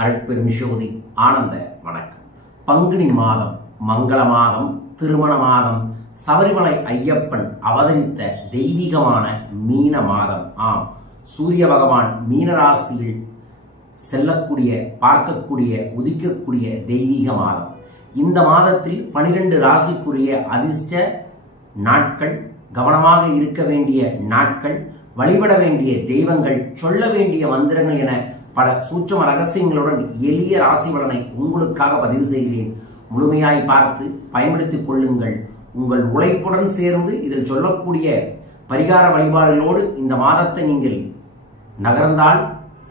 அருட்பெரும் ஜோதி ஆனந்த வணக்கம். பங்குனி மாதம் மங்கள மாதம், திருமண மாதம், சபரிமலை ஐயப்பன் அவதரித்த தெய்வீகமான மீன மாதம். ஆம், சூரிய பகவான் மீன ராசியில் செல்லக்கூடிய, பார்க்கக்கூடிய, உதிக்கக்கூடிய தெய்வீக மாதம். இந்த மாதத்தில் 12 ராசிக்குரிய அதிர்ஷ்ட நாட்கள், கவனமாக இருக்க வேண்டிய நாட்கள், வழிபட வேண்டிய தெய்வங்கள், சொல்ல வேண்டிய மந்திரங்கள் என பல சூட்சும ரகசியங்களுடன் எளிய ராசி பலனை உங்களுக்காக பதிவு செய்கிறேன். முழுமையாய் பார்த்து பயன்படுத்திக் கொள்ளுங்கள். உங்கள் உழைப்புடன் சேர்ந்து இதில் சொல்லக்கூடிய பரிகார வழிபாடுகளோடு இந்த மாதத்தை நீங்கள் நகர்ந்தால்,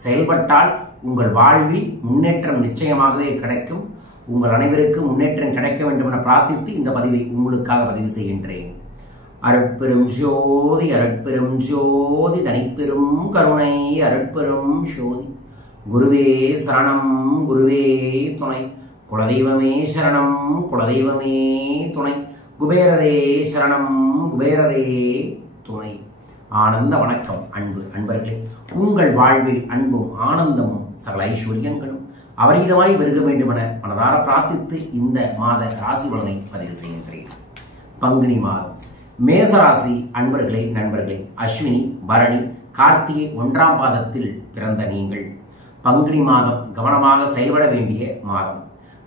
செயல்பட்டால் உங்கள் வாழ்வில் முன்னேற்றம் நிச்சயமாகவே கிடைக்கும். உங்கள் அனைவருக்கும் முன்னேற்றம் கிடைக்க வேண்டும் என பிரார்த்தித்து இந்த பதிவை உங்களுக்காக பதிவு செய்கின்றேன். அருட்பெரும் ஜோதி, அருட்பெரும் ஜோதி, தனிப்பெரும் கருணை, அருட்பெரும் ஜோதி. குருவே சரணம், குருவே துணை, குலதெய்வமே சரணம், குலதெய்வமே துணை, குபேரரே சரணம், குபேரரே துணை. ஆனந்த வணக்கம் அன்பு அன்பர்களே. உங்கள் வாழ்வில் அன்பும் ஆனந்தமும் சகல ஐஸ்வர்யங்களும் அபரிதமாய் பெருக வேண்டும் என மனதார பிரார்த்தித்து இந்த மாத ராசி பலனை பதிவு செய்கின்றேன். பங்குனி மாதம் மேசராசி அன்பர்களே, நண்பர்களே, அஸ்வினி, பரணி, கார்த்திகை 1ஆம் பாதத்தில் பிறந்த நீங்கள் பங்குனி மாதம் கவனமாக செயல்பட வேண்டிய மாதம்.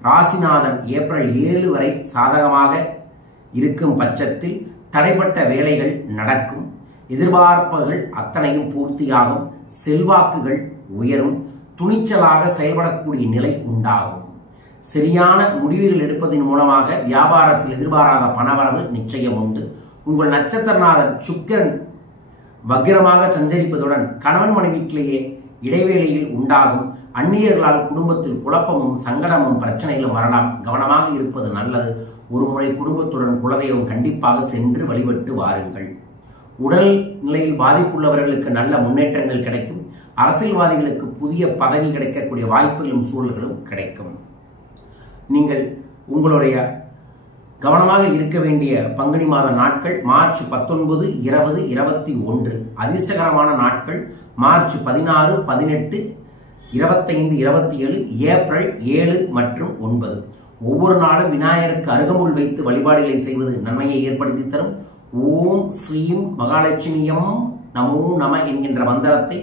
ராசிநாதன் ஏப்ரல் 7 வரை சாதகமாக இருக்கும் பட்சத்தில் தடைப்பட்ட வேலைகள் நடக்கும், எதிர்பார்ப்புகள் அத்தனையும் பூர்த்தியாகும், செல்வாக்குகள் உயரும், துணிச்சலாக செயல்படக்கூடிய நிலை உண்டாகும். சரியான முடிவுகள் எடுப்பதன் மூலமாக வியாபாரத்தில் எதிர்பாராத பணவரவு நிச்சயம் உண்டு. உங்கள் நட்சத்திரநாதன் சுக்கிரன் வக்கிரமாக சஞ்சரிப்பதுடன் கணவன் மனைவிக்கிலேயே இடைவேளையில் உண்டாகும். அந்நியர்களால் குடும்பத்தில் குழப்பமும் சங்கடமும் பிரச்சனைகளும் வரலாம். கவனமாக இருப்பது நல்லது. ஒரு முறை குடும்பத்துடன் குலதெய்வம் கண்டிப்பாக சென்று வழிபட்டு வாருங்கள். உடல் நிலையில் பாதிப்புள்ளவர்களுக்கு நல்ல முன்னேற்றங்கள் கிடைக்கும். அரசியல்வாதிகளுக்கு புதிய பதவி கிடைக்கக்கூடிய வாய்ப்புகளும் சூழல்களும் கிடைக்கும். நீங்கள் உங்களுடைய கவனமாக இருக்க வேண்டிய பங்குனி மாத நாட்கள் மார்ச் 19, 20, 21. அதிர்ஷ்டகரமான நாட்கள் மார்ச் 16, 18, 25, 27, ஏப்ரல் 7 மற்றும் 9. ஒவ்வொரு நாளும் விநாயகருக்கு அருகம்புல் வைத்து வழிபாடுகளை செய்வது நன்மையை ஏற்படுத்தி தரும். ஓம் ஸ்ரீம் மகாலட்சுமியம் நமோ நம என்கின்ற மந்திரத்தை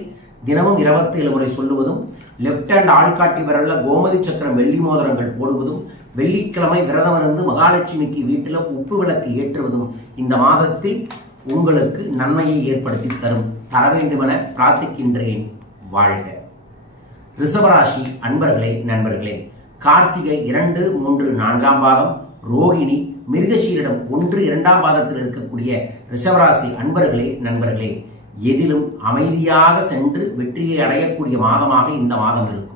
தினமும் 27 முறை சொல்லுவதும், லெப்ட் ஹேண்ட் ஆள்காட்டி விரல்ல கோமதி சக்கரம் வெள்ளி மோதிரங்கள் போடுவதும், வெள்ளிக்கிழமை விரதம் இருந்து மகாலட்சுமிக்கு வீட்டில் உப்பு விளக்கு ஏற்றுவதும் இந்த மாதத்தில் உங்களுக்கு நன்மையை ஏற்படுத்தி தரும். தர வேண்டுமென பிரார்த்திக்கின்றேன். வாழ்க. ரிஷபராசி அன்பர்களே, நண்பர்களே, கார்த்திகை 2, 3, 4ஆம் பாதம், ரோகிணி, மிருகசீரிடம் 1, 2ஆம் பாதத்தில் இருக்கக்கூடிய ரிஷபராசி அன்பர்களே, நண்பர்களே, எதிலும் அமைதியாக சென்று வெற்றியை அடையக்கூடிய மாதமாக இந்த மாதம் இருக்கும்.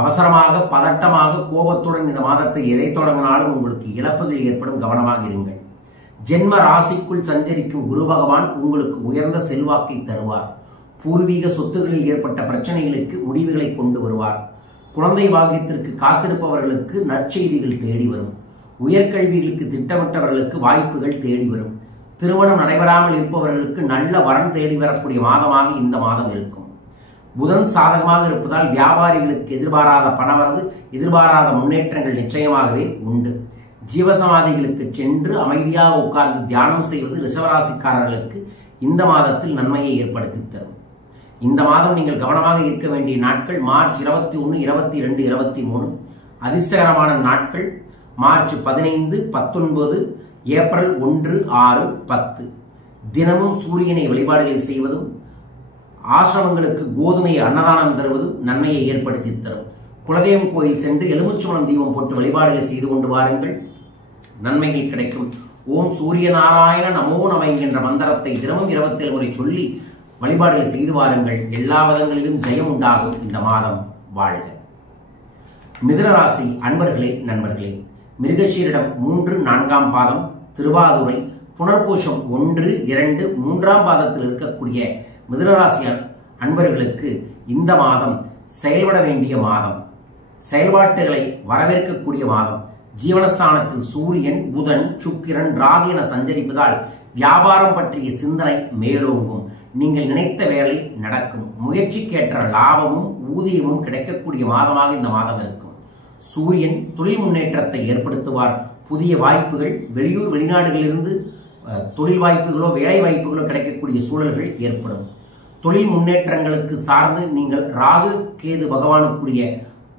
அவசரமாக, பதட்டமாக, கோபத்துடன் இந்த மாதத்தை எதை தொடங்கினாலும் உங்களுக்கு இழப்புகள் ஏற்படும். கவனமாக இருங்கள். ஜென்ம ராசிக்குள் சஞ்சரிக்கும் குரு பகவான் உங்களுக்கு உயர்ந்த செல்வாக்கை தருவார். பூர்வீக சொத்துகளில் ஏற்பட்ட பிரச்சனைகளுக்கு முடிவுகளை கொண்டு வருவார். குழந்தை பாக்கியத்திற்கு காத்திருப்பவர்களுக்கு நற்செய்திகள் தேடி வரும். உயர்கல்விகளுக்கு திட்டமிட்டவர்களுக்கு வாய்ப்புகள் தேடி வரும். திருமணம் நடைபெறாமல் இருப்பவர்களுக்கு நல்ல வரன் தேடி வரக்கூடிய மாதமாக இந்த மாதம் இருக்கும். புதன் சாதகமாக இருப்பதால் வியாபாரிகளுக்கு எதிர்பாராத பணவரவு, எதிர்பாராத முன்னேற்றங்கள் நிச்சயமாகவே உண்டு. ஜீவசமாதிகளுக்கு சென்று அமைதியாக உட்கார்ந்து தியானம் செய்வது ரிஷபராசிக்காரர்களுக்கு இந்த மாதத்தில் நன்மையை ஏற்படுத்தி தரும். இந்த மாதம் நீங்கள் கவனமாக இருக்க வேண்டிய நாட்கள் மார்ச் 21, 22, 23. அதிர்ஷ்டகரமான நாட்கள் மார்ச் 15, 19, ஏப்ரல் 1, 6, 10. தினமும் சூரியனை வழிபாடுகளை செய்வதும், ஆசிரமங்களுக்கு கோதுமை அன்னதானம் தருவதும் நன்மையை ஏற்படுத்தி தரும். குலதெய்வம் கோயில் சென்று எலுமிச்சம்பழம் தீபம் போட்டு வழிபாடுகளை செய்து கொண்டு வாருங்கள். நன்மைகள் கிடைக்கும். ஓம் சூரிய நாராயண நமோ நம என்கின்ற மந்திரத்தை தினமும் 27 முறை சொல்லி வழிபாடுகளை செய்து வாருங்கள். எல்லா விதங்களிலும் ஜெயம் உண்டாகும். இந்த மாதம் வாழ்க. மிதுனராசி அன்பர்களே, நண்பர்களே, மிருகசீரிடம் 3, 4ஆம் பாதம், திருவாதுரை, புனர்பூஷம் 1, 2, 3ஆம் பாதத்தில் இருக்கக்கூடிய மிதுனராசி அன்பர்களுக்கு இந்த மாதம் செயல்பட வேண்டிய மாதம். செயல்பாட்டுகளை வரவேற்கக்கூடிய மாதம். ஜீவனஸ்தானத்தில் சூரியன், புதன், சுக்கிரன், ராகு என சஞ்சரிப்பதால் வியாபாரம் பற்றிய சிந்தனை மேலோங்கும். நீங்கள் நினைத்த வேலை நடக்கும். முயற்சிக்கேற்ற லாபமும் ஊதியமும் கிடைக்கக்கூடிய மாதமாக இந்த மாதம் இருக்கும். சூரியன் தொழில் முன்னேற்றத்தை ஏற்படுத்துவார். புதிய வாய்ப்புகள், வெளியூர் வெளிநாடுகளிலிருந்து தொழில் வாய்ப்புகளோ வேலை வாய்ப்புகளோ கிடைக்கக்கூடிய சூழல்கள் ஏற்படும். தொழில் முன்னேற்றங்களுக்கு சார்ந்து நீங்கள் ராகு கேது பகவானுக்குரிய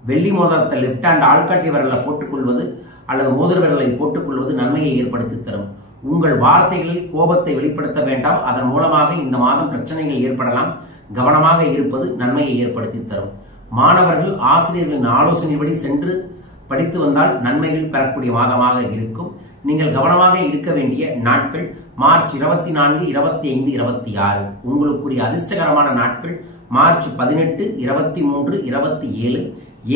வெள்ளி மோதிரத்தை லெப்ட் ஹேண்ட் ஆள்காட்டி விரலை போட்டுக்கொள்வது அல்லது மோதிர விரலை போட்டுக்கொள்வது நன்மையை ஏற்படுத்தி தரும். உங்கள் வார்த்தைகளில் கோபத்தை வெளிப்படுத்த வேண்டாம். அதன் மூலமாக இந்த மாதம் பிரச்சனைகள் ஏற்படலாம். கவனமாக இருப்பது நன்மையை ஏற்படுத்தி தரும். மாணவர்கள் ஆசிரியர்களின் ஆலோசனைப்படி சென்று படித்து வந்தால் நன்மைகள் பெறக்கூடிய மாதமாக இருக்கும். நீங்கள் கவனமாக இருக்க வேண்டிய நாட்கள் மார்ச் 24, 25, 26. உங்களுக்குரிய அதிர்ஷ்டகரமான நாட்கள் மார்ச் 18, 23, 27,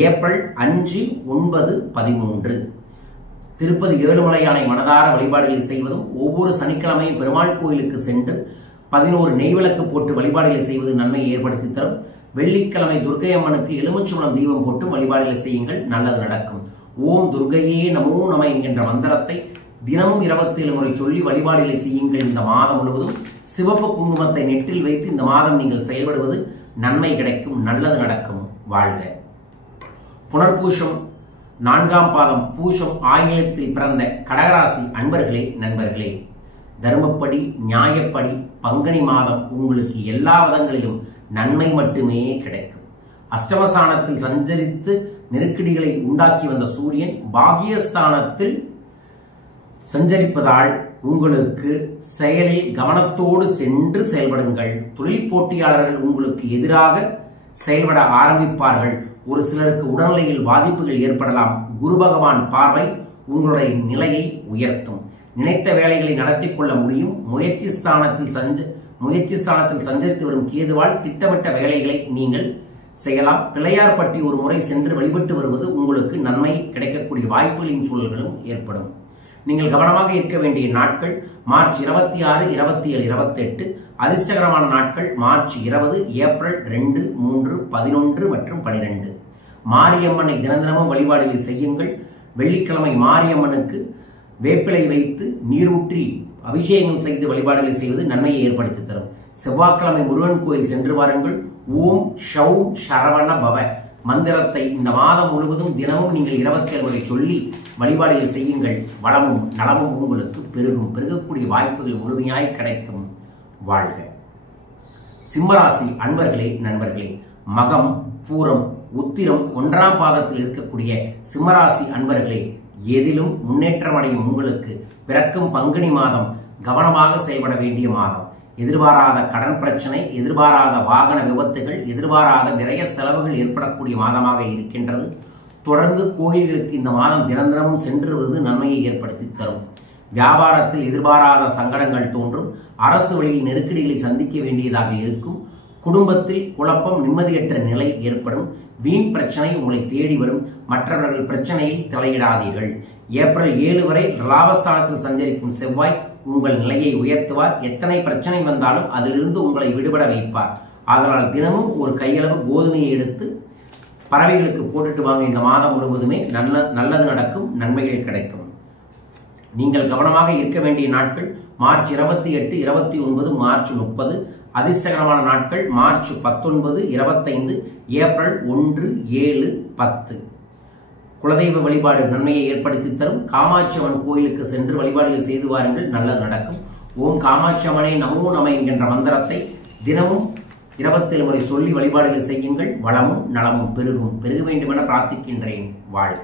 ஏப்ரல் 5, 9, 13. திருப்பதி ஏழுமலையானை மனதார வழிபாடுகளை செய்வதும் ஒவ்வொரு சனிக்கிழமையும் பெருமாள் கோயிலுக்கு சென்று 11 நெய்விளக்கு போட்டு வழிபாடுகளை செய்வது நன்மையை ஏற்படுத்தி தரும். வெள்ளிக்கிழமை துர்க்கை அம்மனுக்கு எலுமிச்சம்பழம் தீபம் போட்டு வழிபாடுகளை செய்யுங்கள், நல்லது நடக்கும். ஓம் துர்க்கையே நமோ நம என்கின்ற மந்திரத்தை தினமும் 27 முறை சொல்லி வழிபாடுகளை செய்யுங்கள். இந்த மாதம் முழுவதும் சிவப்பு குங்குமத்தை நெற்றில் வைத்து இந்த மாதம் நீங்கள் செயல்படுவது நன்மை கிடைக்கும், நல்லது நடக்கும். வாழ்க. புனர்பூஷம் 4ஆம் பாதம் பூஷம் ஆங்கிலத்தில் பிறந்த கடகராசி அன்பர்களே, நண்பர்களே, தர்மப்படி நியாயப்படி பங்குனி மாதம் உங்களுக்கு எல்லா விதங்களிலும் நன்மை மட்டுமே கிடைக்கும். அஷ்டமஸ்தானத்தில் சஞ்சரித்து நெருக்கடிகளை உண்டாக்கி வந்த சூரியன் பாகியஸ்தானத்தில் சஞ்சரிப்பதால் உங்களுக்கு செயலில் கவனத்தோடு சென்று செயல்படுங்கள். தொழில் போட்டியாளர்கள் உங்களுக்கு எதிராக செயல்பட ஆரம்பிப்பார்கள். ஒரு சிலருக்கு உடல்நிலையில் பாதிப்புகள் ஏற்படலாம். குரு பகவான் பார்வை உங்களுடைய நிலையை உயர்த்தும். நினைத்த வேலைகளை நடத்தி கொள்ள முடியும். முயற்சி ஸ்தானத்தில் சஞ்சரித்து வரும் கேதுவால் திட்டமிட்ட வேலைகளை நீங்கள் செய்யலாம். பிள்ளையார்பட்டி ஒரு முறை சென்று வழிபட்டு வருவது உங்களுக்கு நன்மை கிடைக்கக்கூடிய வாய்ப்புகளின் சூழல்களும் ஏற்படும். நீங்கள் கவனமாக இருக்க வேண்டிய நாட்கள் மார்ச் 26, 27, 28. அதிர்ஷ்டகரமான நாட்கள் மார்ச் 20, ஏப்ரல் 2, 3, 11 மற்றும் 12. மாரியம்மனை தினமும் வழிபாடுகளை செய்யுங்கள். வெள்ளிக்கிழமை மாரியம்மனுக்கு வேப்பிலை வைத்து நீரூற்றி அபிஷேகம் செய்து வழிபாடுகளை செய்வது நன்மையை ஏற்படுத்தி தரும். செவ்வாய்க்கிழமை முருகன் கோயில் சென்று வாருங்கள். ஓம் ஷௌம் சரவண பவ மந்திரத்தை இந்த மாதம் முழுவதும் தினமும் நீங்கள் 27 முறை சொல்லி வழிபாடுகள் செய்யுங்கள். வளமும் நலமும் உங்களுக்கு பெருகும். பெருகக்கூடிய வாய்ப்புகள் முழுமையாய் கிடைக்கும். வாழ்க. சிம்மராசி அன்பர்களே, நண்பர்களே, மகம், பூரம், உத்திரம் 1ஆம் பாதத்தில் இருக்கக்கூடிய சிம்மராசி அன்பர்களே, எதிலும் முன்னேற்றம் அடையும் உங்களுக்கு பிறக்கும் பங்குனி மாதம் கவனமாக செயல்பட வேண்டிய மாதம். எதிர்பாராத கடன் பிரச்சனை, எதிர்பாராத வாகன விபத்துகள், எதிர்பாராத விரய செலவுகள் ஏற்படக்கூடிய மாதமாக இருக்கின்றது. தொடர்ந்து கோயில்களுக்கு இந்த மாதம் தினமும் சென்று வருவது நன்மையை ஏற்படுத்தி தரும். வியாபாரத்தில் எதிர்பாராத சங்கடங்கள் தோன்றும். அரசு வழியில் நெருக்கடிகளை சந்திக்க வேண்டியதாக இருக்கும். குடும்பத்தில் குழப்பம், நிம்மதியற்ற நிலை ஏற்படும். வீண் பிரச்சனை உங்களை தேடி வரும். மற்றவர்கள் பிரச்சனையில் தலையிடாதீர்கள். ஏப்ரல் 7 வரை லாபஸ்தானத்தில் சஞ்சரிக்கும் செவ்வாய் உங்கள் நிலையை உயர்த்துவார். எத்தனை பிரச்சனை வந்தாலும் அதிலிருந்து உங்களை விடுபட வைப்பார். அதனால் தினமும் ஒரு கையளவு கோதுமையை எடுத்து பறவைகளுக்கு போட்டுட்டு வாங்க. இந்த மாதம் முழுவதுமே நல்லது நடக்கும், நன்மைகள் கிடைக்கும். நீங்கள் கவனமாக இருக்க வேண்டிய நாட்கள் மார்ச் 28, 29, மார்ச் 30. அதிர்ஷ்டகரமான நாட்கள் மார்ச் 19, 25, ஏப்ரல் 1, 7, 10. குலதெய்வ வழிபாடு நன்மையை ஏற்படுத்தி தரும். காமாட்சி அம்மன் கோயிலுக்கு சென்று வழிபாடுகளை செய்து வாருங்கள், நல்லது நடக்கும். ஓம் காமாட்சி அம்மனே நமோ நம என்கின்ற மந்திரத்தை தினமும் 27 முறை சொல்லி வழிபாடுகளை செய்யுங்கள். வளமும் நலமும் பெருகும். பெருக வேண்டும் என பிரார்த்திக்கின்றேன். வாழ்க.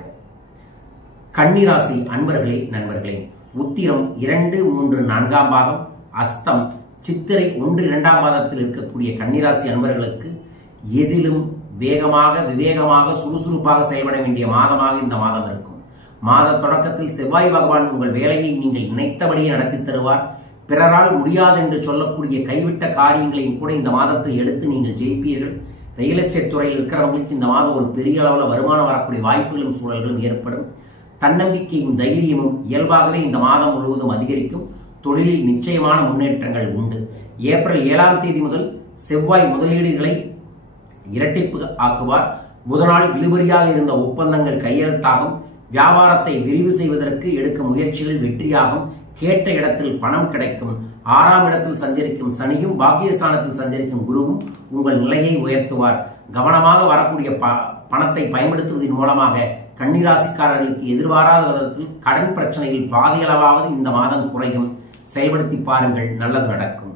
கன்னிராசி அன்பர்களே, நண்பர்களே, உத்திரம் 2, 3, 4ஆம் பாதம், அஸ்தம், சித்திரை 1, 2ஆம் பாதத்தில் இருக்கக்கூடிய கன்னிராசி அன்பர்களுக்கு எதிலும் வேகமாக, விவேகமாக, சுறுசுறுப்பாக செயல்பட வேண்டிய மாதமாக இந்த மாதம் இருக்கும். மாத தொடக்கத்தில் செவ்வாய் பகவான் உங்கள் வேலையை நீங்கள் நினைத்தபடியே நடத்தி தருவார். பிறரால் முடியாது என்று சொல்லக்கூடிய கைவிட்ட காரியங்களையும் கூட இந்த மாதத்தில் எடுத்து நீங்கள் ஜெயிப்பீர்கள். ரியல் எஸ்டேட் துறையில் இருக்கிறவங்களுக்கு இந்த மாதம் ஒரு பெரிய அளவில் வருமானம் வரக்கூடிய வாய்ப்புகளும் சூழல்களும் ஏற்படும். தன்னம்பிக்கையும் தைரியமும் இயல்பாகவே இந்த மாதம் முழுவதும் அதிகரிக்கும். தொழிலில் நிச்சயமான முன்னேற்றங்கள் உண்டு. ஏப்ரல் 7ஆம் தேதி முதல் செவ்வாய் முதலீடுகளை இரட்டிப்பு ஆக்குவார். புதனால் இழுபறியாக இருந்த ஒப்பந்தங்கள் கையெழுத்தாகும். வியாபாரத்தை விரிவு செய்வதற்கு எடுக்கும் முயற்சிகள் வெற்றியாகும். கேட்ட இடத்தில் பணம் கிடைக்கும். 6ஆம் இடத்தில் சஞ்சரிக்கும் சனியும் பாக்கியஸ்தானத்தில் சஞ்சரிக்கும் குருவும் உங்கள் நிலையை உயர்த்துவார். கவனமாக வரக்கூடிய பணத்தை பயன்படுத்துவதன் மூலமாக கன்னிராசிக்காரர்களுக்கு எதிர்பாராத விதத்தில் கடன் பிரச்சனையில் பாதியளவாவது இந்த மாதம் குறையும். செயல்படுத்தி பாருங்கள், நல்லது நடக்கும்.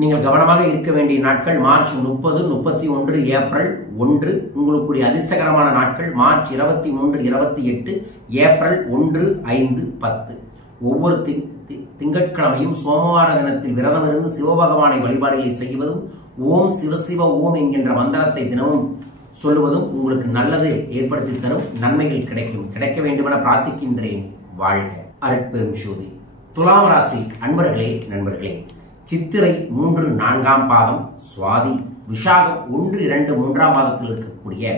நீங்கள் கவனமாக இருக்க வேண்டிய நாட்கள் மார்ச் 30, 31, ஏப்ரல் 1. உங்களுக்குரிய அதிர்ஷ்டகரமான நாட்கள் மார்ச் 23, 28, ஏப்ரல் 1, 5, 10. ஒவ்வொரு திங்கட்கிழமையும் சோமவார தினத்தில் விரதம் இருந்து சிவபகவானை வழிபாடுகளை செய்வதும் ஓம் சிவசிவ ஓம் என்கின்ற மந்திரத்தை தினமும் சொல்லுவதும் உங்களுக்கு நல்லது ஏற்படுத்தி தரும். நன்மைகள் கிடைக்க வேண்டுமென பிரார்த்திக்கின்றேன். வாழ்க. அருட்பெரும் ஜோதி. துலாம் ராசி அன்பர்களே, நண்பர்களே, சித்திரை 3, 4ஆம் பாதம், சுவாதி, விஷாகம் 1, 2, 3ஆம் பாதத்தில் இருக்கக்கூடிய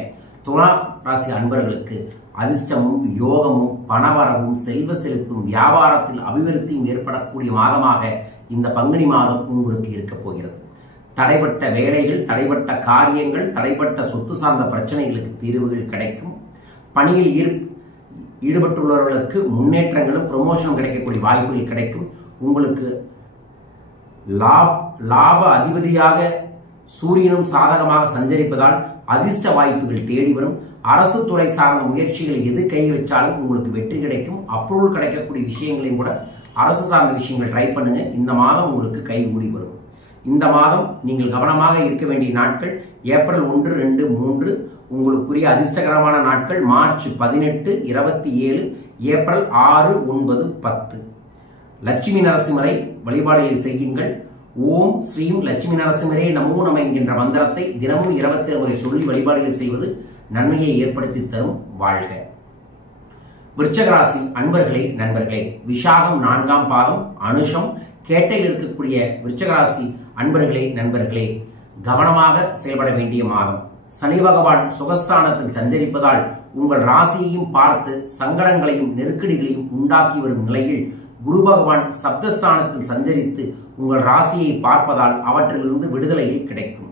துலாம் ராசி அன்பர்களுக்கு அதிர்ஷ்டமும் யோகமும் பணவரவும் செல்வ செழிப்பும் வியாபாரத்தில் அபிவிருத்தியும் ஏற்படக்கூடிய மாதமாக இந்த பங்குனி மாதம் உங்களுக்கு இருக்க போகிறது. தடைப்பட்ட வேலைகள், தடைப்பட்ட காரியங்கள், தடைப்பட்ட சொத்து சார்ந்த பிரச்சனைகளுக்கு தீர்வுகள் கிடைக்கும். பணியில் ஈடுபட்டுள்ளவர்களுக்கு முன்னேற்றங்களும் ப்ரமோஷனும் கிடைக்கக்கூடிய வாய்ப்புகள் கிடைக்கும். உங்களுக்கு லாப அதிபதியாக சூரியனும் சாதகமாக சஞ்சரிப்பதால் அதிர்ஷ்ட வாய்ப்புகள் தேடி வரும். அரசு துறை சார்ந்த முயற்சிகளை எது கை வச்சாலும் உங்களுக்கு வெற்றி கிடைக்கும். அப்ரூவல் கிடைக்கக்கூடிய விஷயங்களையும் கூட அரசு சார்ந்த விஷயங்கள் ட்ரை பண்ணுங்க. இந்த மாதம் உங்களுக்கு கைகூடி வரும். இந்த மாதம் நீங்கள் கவனமாக இருக்க வேண்டிய நாட்கள் ஏப்ரல் 1, 2, 3. உங்களுக்குரிய அதிர்ஷ்டகரமான நாட்கள் மார்ச் 18, 27, ஏப்ரல் 6, 9, 10. லட்சுமி நரசிம்மரை வழிபாடுகளை செய்யுங்கள். ஓம் ஸ்ரீம் லட்சுமி நரசிம்மரே நமோ நம என்கின்ற மந்திரத்தை தினமும் 27 முறை சொல்லி வழிபாடுகளை செய்வது நன்மையை ஏற்படுத்தி தரும். வாழ்க. விருச்சிக ராசி அன்பர்களே, நண்பர்களே, விஷாகம் 4ஆம் பாதம், அனுஷம், கேட்டையில் இருக்கக்கூடிய விருச்சிக ராசி அன்பர்களே, நண்பர்களே, கவனமாக செயல்பட வேண்டிய மாதம். சனி பகவான் சுகஸ்தானத்தில் சஞ்சரிப்பதால் உங்கள் ராசியையும் பார்த்து சங்கடங்களையும் நெருக்கடிகளையும் உண்டாக்கி வரும் நிலையில் குரு பகவான் சப்தஸ்தானத்தில் சஞ்சரித்து உங்கள் ராசியை பார்ப்பதால் அவற்றிலிருந்து விடுதலையில் கிடைக்கும்.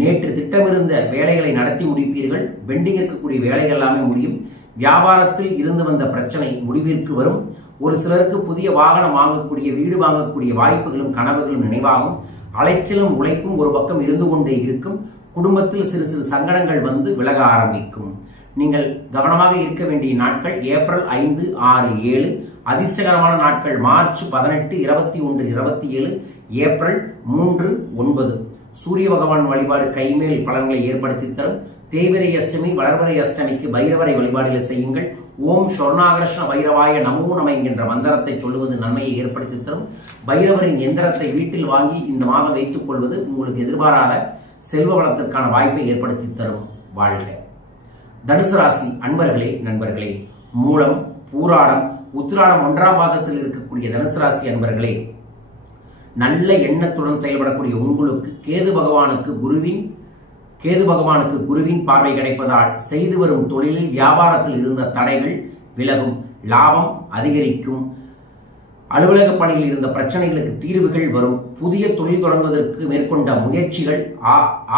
நேற்று திட்டமிருந்த வேலைகளை நடத்தி முடிப்பீர்கள். பெண்டிங் இருக்கக்கூடிய வேலைகள் எல்லாமே முடியும். வியாபாரத்தில் இருந்து வந்த பிரச்சனை முடிவிற்கு வரும். ஒரு சிலருக்கு புதிய வாகனம் வாங்கக்கூடிய, வீடு வாங்கக்கூடிய வாய்ப்புகளும் கனவுகளும் நினைவாகும். அலைச்சலும் உழைப்பும் ஒரு பக்கம் இருந்து கொண்டே இருக்கும். குடும்பத்தில் சிறு சிறு சங்கடங்கள் வந்து விலக ஆரம்பிக்கும். நீங்கள் கவனமாக இருக்க வேண்டிய நாட்கள் ஏப்ரல் 5, 6, 7. அதிர்ஷ்டகரமான நாட்கள் மார்ச் 18, 21, 27, ஏப்ரல் 3, 9. சூரிய பகவான் வழிபாடு கைமேல் பலன்களை ஏற்படுத்தி தரும். தேய்பிரை அஷ்டமி, வளர்வரை அஷ்டமிக்கு பைரவரை வழிபாடுகளை செய்யுங்கள். ஓம் சொர்ணாகர்ஷ்ண பைரவாய நமோ நம என்கின்ற மந்திரத்தை சொல்லுவது நன்மையை ஏற்படுத்தி தரும். பைரவரின் எந்திரத்தை வீட்டில் வாங்கி இந்த மாதம் வைத்துக் கொள்வது உங்களுக்கு எதிர்பாராத செல்வ வளத்திற்கான வாய்ப்பை ஏற்படுத்தி தரும். வாழ்க. தனுசு ராசி அன்பர்களே, நண்பர்களே, மூலம், பூராடம், உத்திராடம் 1ஆம் பாதத்தில் இருக்கக்கூடிய தனுசு ராசி அன்பர்களே, நல்ல எண்ணத்துடன் செயல்படக்கூடிய உங்களுக்கு கேது பகவானுக்கு குருவின் பார்வை கிடைப்பதால் செய்து வரும் தொழிலில் வியாபாரத்தில் இருந்த தடைகள் விலகும். லாபம் அதிகரிக்கும். அலுவலக பணியில் இருந்த பிரச்சனைகளுக்கு தீர்வுகள் வரும். புதிய தொழில் தொடங்குவதற்கு மேற்கொண்ட முயற்சிகள்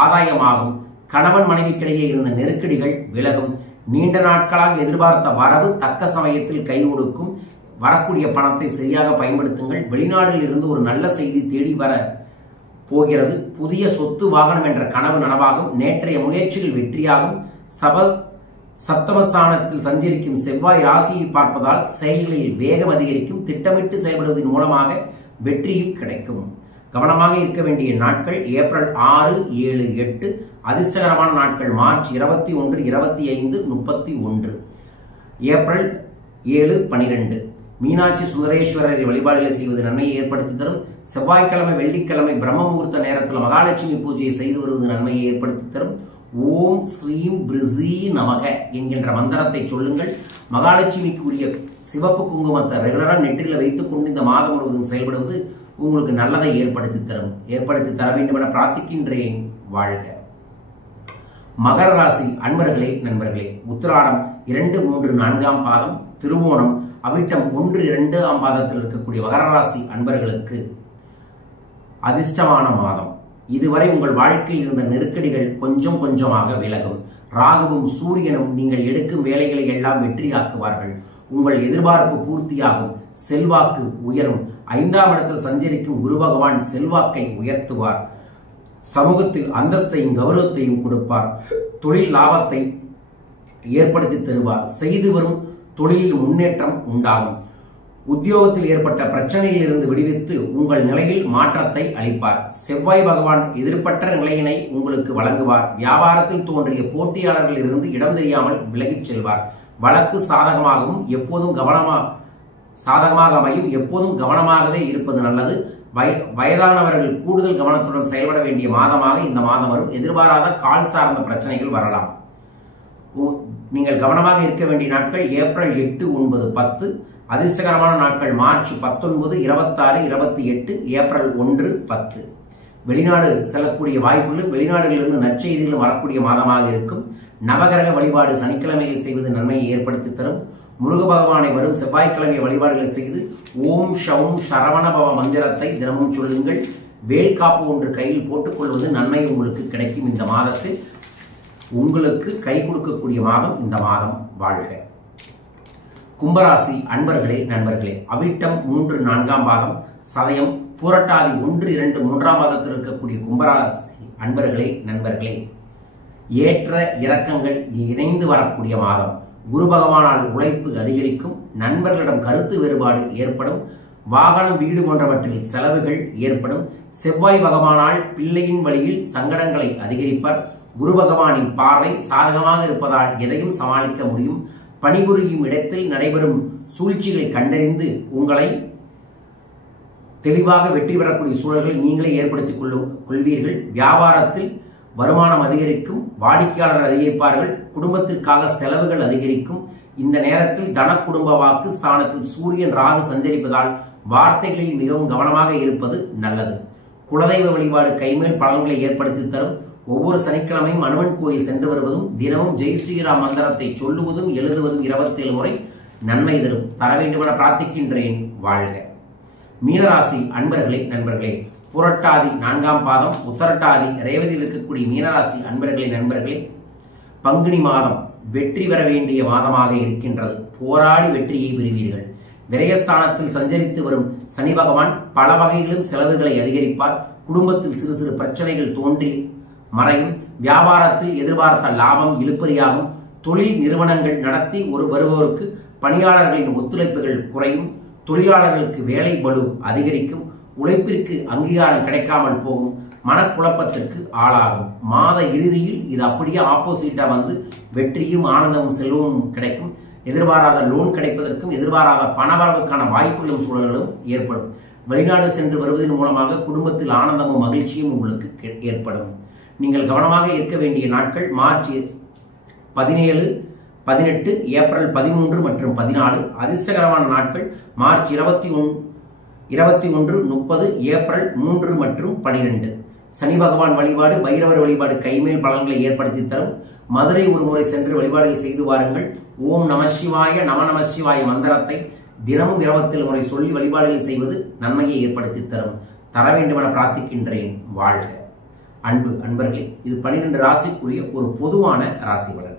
ஆதாயமாகும். கணவன் மனைவிக்கிடையே இருந்த நெருக்கடிகள் விலகும். நீண்ட நாட்களாக எதிர்பார்த்த வரவு தக்க சமயத்தில் கை கொடுக்கும். வரக்கூடிய பணத்தை சரியாக பயன்படுத்துங்கள். வெளிநாட்டில் இருந்து ஒரு நல்ல செய்தி தேடி வர போகிறது. புதிய சொத்து வாகனம் என்ற கனவு நனவாகும். நேற்றைய முயற்சிகள் வெற்றியாகும். சப்தமஸ்தானத்தில் சஞ்சரிக்கும் செவ்வாய் ராசியை பார்ப்பதால் செயல்களில் வேகம் அதிகரிக்கும். திட்டமிட்டு செயல்படுவதன் மூலமாக வெற்றியும் கிடைக்கும். கவனமாக இருக்க வேண்டிய நாட்கள் ஏப்ரல் 6, 7, 8. அதிர்ஷ்டகரமான நாட்கள் மார்ச் 21, 25, 31, ஏப்ரல் 7, 12. மீனாட்சி சுந்தரேஸ்வரரை வழிபாடுகளை செய்வது நன்மையை ஏற்படுத்தி தரும். செவ்வாய்க்கிழமை, வெள்ளிக்கிழமை பிரம்ம முகூர்த்த நேரத்தில் மகாலட்சுமி பூஜையை செய்து வருவது நன்மையை ஏற்படுத்தி தரும். ஓம் ஸ்ரீம் பிரிசி நமக என்கின்ற மந்திரத்தை சொல்லுங்கள். மகாலட்சுமிக்கு உரிய சிவப்பு குங்குமத்தை ரெகுலராக நெற்றில வைத்துக் கொண்டு இந்த மாதம் முழுவதும் செயல்படுவது உங்களுக்கு நல்லதை ஏற்படுத்தி தர வேண்டும் என பிரார்த்திக்கின்றேன். வாழ்க. மகர ராசி அன்பர்களே, நண்பர்களே, உத்திராடம் 2, 3, 4ஆம் பாதம், திருவோணம், அவிட்டம் 1, 2ஆம் பாதத்தில் இருக்கக்கூடிய மகர ராசி அன்பர்களுக்கு அதிர்ஷ்டமான மாதம். இதுவரை உங்கள் வாழ்க்கையில் இருந்த நெருக்கடிகள் கொஞ்சம் கொஞ்சமாக விலகும். ராகுவும் சூரியனும் நீங்கள் எடுக்கும் வேலைகளை எல்லாம் வெற்றியாக்குவார்கள். உங்கள் எதிர்பார்ப்பு பூர்த்தியாகும். செல்வாக்கு உயரும். 5ஆம் இடத்தில் சஞ்சரிக்கும் குரு பகவான் செல்வாக்கை உயர்த்துவார். சமூகத்தில் அந்தஸ்தையும் கௌரவத்தையும் கொடுப்பார். தொழில் லாபத்தை ஏற்படுத்தி தருவார். செய்து வரும் தொழிலில் முன்னேற்றம் உண்டாகும். உத்தியோகத்தில் ஏற்பட்ட பிரச்சனையில் இருந்து விடுவித்து உங்கள் நிலையில் மாற்றத்தை அளிப்பார். செவ்வாய் பகவான் எதிர்பற்ற நிலையினை உங்களுக்கு வழங்குவார். வியாபாரத்தில் தோன்றிய போட்டியாளர்கள் இருந்து இடம் தெரியாமல் விலகிச் செல்வார். வழக்கு சாதகமாகவும் எப்போதும் சாதகமாக அமையும். எப்போதும் கவனமாகவே இருப்பது நல்லது. வயதானவர்கள் கூடுதல் கவனத்துடன் செயல்பட வேண்டிய மாதமாக இந்த மாதம் வரும். எதிர்பாராத கால் சார்ந்த பிரச்சனைகள் வரலாம். நீங்கள் கவனமாக இருக்க வேண்டிய நாட்கள் ஏப்ரல் 8, 9, 10. அதிர்ஷ்டகரமான நாட்கள் மார்ச் 19, 26, 28, ஏப்ரல் 1, 10. வெளிநாடு செல்லக்கூடிய வாய்ப்புகளும் வெளிநாடுகளிலிருந்து நற்செய்திகளும் வரக்கூடிய மாதமாக இருக்கும். நவகிரக வழிபாடு சனிக்கிழமையில் செய்வது நன்மையை ஏற்படுத்தி தரும். முருக பகவானை வரும் செவ்வாய்க்கிழமை வழிபாடுகளை செய்து ஓம் ஷவும் சரவணபவ மந்திரத்தை தினமும் சொல்லுங்கள். வேல்காப்பு ஒன்று கையில் போட்டுக்கொள்வது நன்மை உங்களுக்கு கிடைக்கும். இந்த மாதத்தில் உங்களுக்கு கை கொடுக்கக்கூடிய மாதம் இந்த மாதம். வாழ்க. கும்பராசி அன்பர்களே நண்பர்களே, அவிட்டம் 3, 4ஆம் பாதம், சதயம், புரட்டாதி 1, 2, 3ஆம் பாதத்தில் இருக்கக்கூடிய கும்பராசி அன்பர்களே நண்பர்களே, ஏற்ற இறக்கங்கள் இணைந்து வரக்கூடிய மாதம். குரு பகவானால் உழைப்பு அதிகரிக்கும். நண்பர்களிடம் கருத்து வேறுபாடு ஏற்படும். வாகனம், வீடு போன்றவற்றில் செலவுகள் ஏற்படும். செவ்வாய் பகவானால் பிள்ளையின் வழியில் சங்கடங்களை அதிகரிப்பார். குரு பகவானின் பார்வை சாதகமாக இருப்பதால் எதையும் சமாளிக்க முடியும். பணிபுரியும் இடத்தில் நடைபெறும் சூழ்ச்சிகளை கண்டறிந்து உங்களை தெளிவாக வெற்றி பெறக்கூடிய சூழல்களை நீங்களே ஏற்படுத்திக் கொள்வீர்கள். வியாபாரத்தில் வருமானம் அதிகரிக்கும். வாடிக்கையாளர்கள் அதிகரிப்பார்கள். குடும்பத்திற்காக செலவுகள் அதிகரிக்கும். இந்த நேரத்தில் தன குடும்ப வாக்கு ஸ்தானத்தில் சூரியன், ராகு சஞ்சரிப்பதால் வார்த்தைகளில் மிகவும் கவனமாக இருப்பது நல்லது. குலதெய்வ வழிபாடு கைமேல் பலன்களை ஏற்படுத்தி தரும். ஒவ்வொரு சனிக்கிழமையும் அனுமன் கோயில் சென்று வருவதும் தினமும் ஜெய் ஸ்ரீராம் மந்திரத்தை சொல்லுவதும் எழுதுவதும் 27 முறை நன்மை தரும். தர வேண்டுமென பிரார்த்திக்கின்றேன். வாழ்க. மீனராசி அன்பர்களே நண்பர்களே, புரட்டாதி 4ஆம் பாதம், உத்தரட்டாதி ரேவதியில் இருக்கக்கூடிய மீனராசி அன்பர்களே நண்பர்களே, பங்குனி மாதம் வெற்றி பெற வேண்டிய மாதமாக இருக்கின்றது. போராடி வெற்றியை பெறுவீர்கள். விரயஸ்தானத்தில் சஞ்சரித்து வரும் சனி பகவான் பல வகையிலும் செலவுகளை அதிகரிப்பார். குடும்பத்தில் சிறு சிறு பிரச்சனைகள் தோன்றி மறையும். வியாபாரத்தில் எதிர்பார்த்த லாபம் இழுபறியாகும். தொழில் நிறுவனங்கள் நடத்தி வருபவருக்கு பணியாளர்களின் ஒத்துழைப்புகள் குறையும். தொழிலாளர்களுக்கு வேலை பளு அதிகரிக்கும். உழைப்பிற்கு அங்கீகாரம் கிடைக்காமல் போகும். மனக்குழப்பத்திற்கு ஆளாகும். மாத இறுதியில் இது அப்படியே ஆப்போசிட்டா வந்து வெற்றியும் ஆனந்தமும் செல்வமும் கிடைக்கும். எதிர்பாராத லோன் கிடைப்பதற்கும் எதிர்பாராத பணவரவுக்கான வாய்ப்புகளும் சூழல்களும் ஏற்படும். வெளிநாடு சென்று வருவதன் மூலமாக குடும்பத்தில் ஆனந்தமும் மகிழ்ச்சியும் உங்களுக்கு ஏற்படும். நீங்கள் கவனமாக இருக்க வேண்டிய நாட்கள் மார்ச் 17, 18, ஏப்ரல் 13 மற்றும் 14. அதிர்ஷ்டகரமான நாட்கள் மார்ச் 21, 30, ஏப்ரல் 3 மற்றும் 12. சனி பகவான் வழிபாடு, பைரவர் வழிபாடு கைமேல் பலன்களை ஏற்படுத்தி தரும். மதுரை ஒரு முறை சென்று வழிபாடுகளை செய்து வாருங்கள். ஓம் நம சிவாய நம சிவாய மந்திரத்தை தினமும் 27 முறை சொல்லி வழிபாடுகள் செய்வது நன்மையை ஏற்படுத்தி தரும். தர வேண்டுமென பிரார்த்திக்கின்றேன். வாழ்க. அன்பர்களே, இது 12 ராசிக்குரிய ஒரு பொதுவான ராசி பலன்.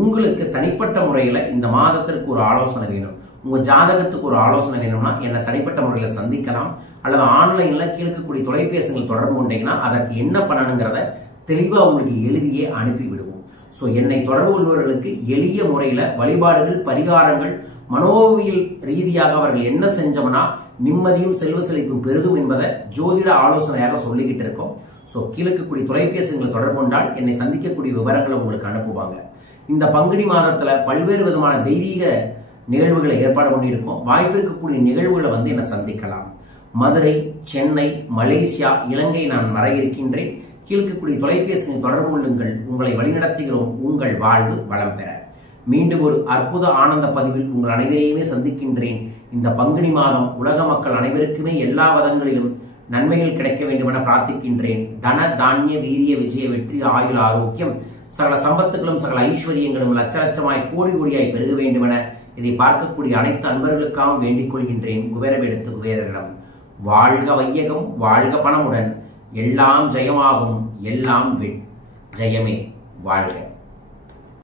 உங்களுக்கு தனிப்பட்ட முறையில் இந்த மாதத்திற்கு ஒரு ஆலோசனை வேணும், உங்க ஜாதகத்துக்கு ஒரு ஆலோசனை வேணும்னா என்ன தனிப்பட்ட முறையில் சந்திக்கலாம். அல்லது ஆன்லைன்ல கீழக்கூடிய தொலைபேசிகள் தொடர்பு கொண்டீங்கன்னா அதற்கு என்ன பண்ணணுங்கிறத தெளிவா உங்களுக்கு எழுதியே அனுப்பி விடுவோம். ஸோ என்னை தொடர்பு கொள்பவர்களுக்கு எளிய முறையில வழிபாடுகள், பரிகாரங்கள், மனோவியல் ரீதியாக அவர்கள் என்ன செஞ்சோம்னா நிம்மதியும் செல்வ செழிப்பும் பெருதும் என்பதை ஜோதிட ஆலோசனையாக சொல்லிக்கிட்டு இருக்கோம். ஸோ கீழக்கூடிய தொலைபேசிகளை தொடர்பு கொண்டால் என்னை சந்திக்கக்கூடிய விவரங்களை உங்களுக்கு அனுப்புவாங்க. இந்த பங்குனி மாதத்துல பல்வேறு விதமான தெய்வீக நிகழ்வுகளை ஏற்பாடு பண்ணியிருக்கோம். வாய்ப்பு இருக்கக்கூடிய நிகழ்வுகளை வந்து என்னை சந்திக்கலாம். மதுரை, சென்னை, மலேசியா, இலங்கை நான் வர இருக்கின்றேன். கீழக்கூடிய தொலைபேசியை தொடர்பு கொள்ளுங்கள். உங்களை வழிநடத்துகிறோம். உங்கள் வாழ்வு வளம் பெற. மீண்டும் ஒரு அற்புத ஆனந்த பதிவில் உங்கள் அனைவரையுமே சந்திக்கின்றேன். இந்த பங்குனி மாதம் உலக மக்கள் அனைவருக்குமே எல்லா விதங்களிலும் நன்மைகள் கிடைக்க வேண்டும் என பிரார்த்திக்கின்றேன். தன தானிய வீரிய விஜய வெற்றி ஆயுள் ஆரோக்கியம் சகல சம்பத்துகளும் சகல ஐஸ்வர்யங்களும் லட்ச லட்சமாய் கோடி கோடியாய் பெருக வேண்டும் என இதை பார்க்கக்கூடிய அனைத்து அன்பர்களுக்காகவும் வேண்டிக் கொள்கின்றேன். குபேரபெடுத்து குபேரரிடம். வாழ்க வையகம், வாழ்க பணமுடன். எல்லாம் ஜெயமாகும், எல்லாம் ஜெயமே. வாழ்க.